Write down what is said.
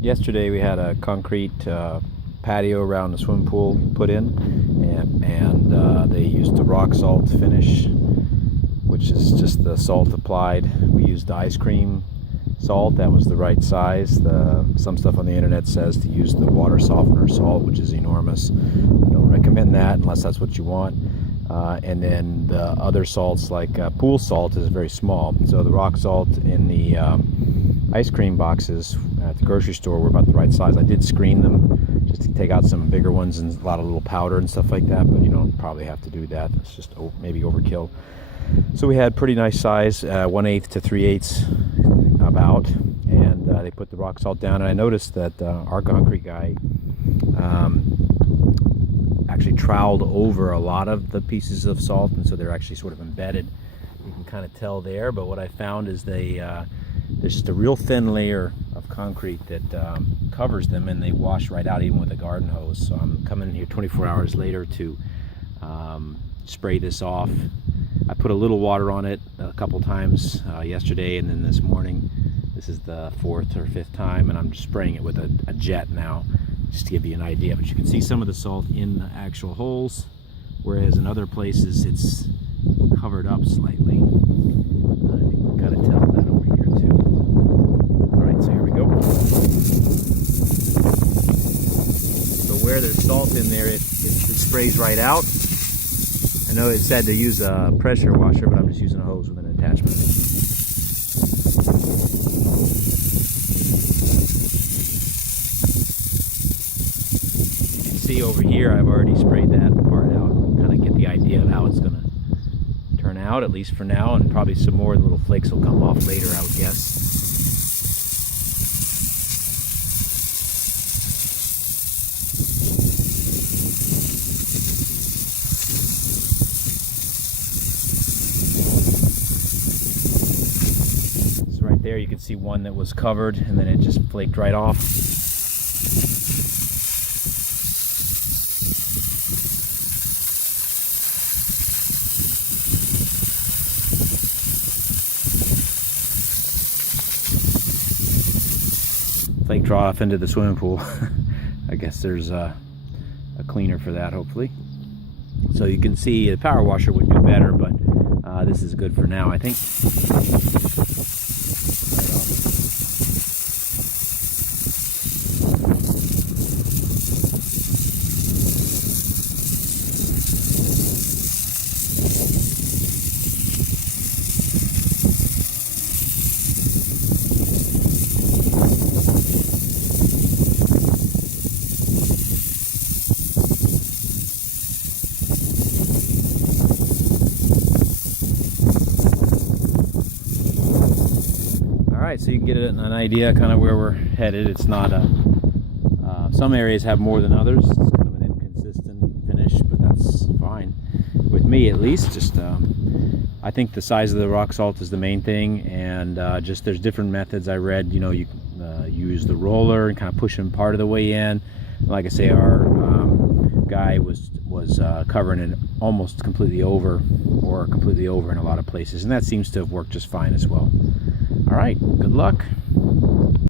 Yesterday we had a concrete patio around the swimming pool put in, and they used the rock salt finish, which is just the salt applied. We used ice cream salt. That was the right size. Some stuff on the internet says to use the water softener salt, which is enormous. I don't recommend that unless that's what you want. And then the other salts, like pool salt, is very small. So the rock salt in the ice cream boxes at the grocery store were about the right size. I did screen them just to take out some bigger ones and a lot of little powder and stuff like that, but you don't probably have to do that. It's just maybe overkill. So we had pretty nice size, 1/8 to 3/8 about, and they put the rock salt down. And I noticed that our concrete guy actually troweled over a lot of the pieces of salt, and so they're actually sort of embedded. You can kind of tell there, but what I found is there's just a real thin layer of concrete that covers them, and they wash right out even with a garden hose. So I'm coming in here 24 hours later to spray this off. I put a little water on it a couple times yesterday, and then this morning. This is the 4th or 5th time, and I'm just spraying it with a jet now, just to give you an idea. But you can see some of the salt in the actual holes, whereas in other places it's covered up slightly. You can kind of tell that over here too. All right, so here we go. So where there's salt in there, it sprays right out. I know it said to use a pressure washer, but I'm just using a hose with an attachment. See over here, I've already sprayed that part out. Kind of get the idea of how it's going to turn out, at least for now, and probably some more little flakes will come off later, I would guess. So right there you can see one that was covered and then it just flaked right off. Flaked right off into the swimming pool. I guess there's a cleaner for that, hopefully. So you can see the power washer would do better, but this is good for now, I think. Alright, so you can get an idea kind of where we're headed. It's not some areas have more than others. It's kind of an inconsistent finish, but that's fine with me, at least. Just I think the size of the rock salt is the main thing, and just there's different methods I read. You know, you use the roller and kind of push them part of the way in. Like I say, our guy was covering it almost completely over, or completely over in a lot of places, and that seems to have worked just fine as well. All right, good luck.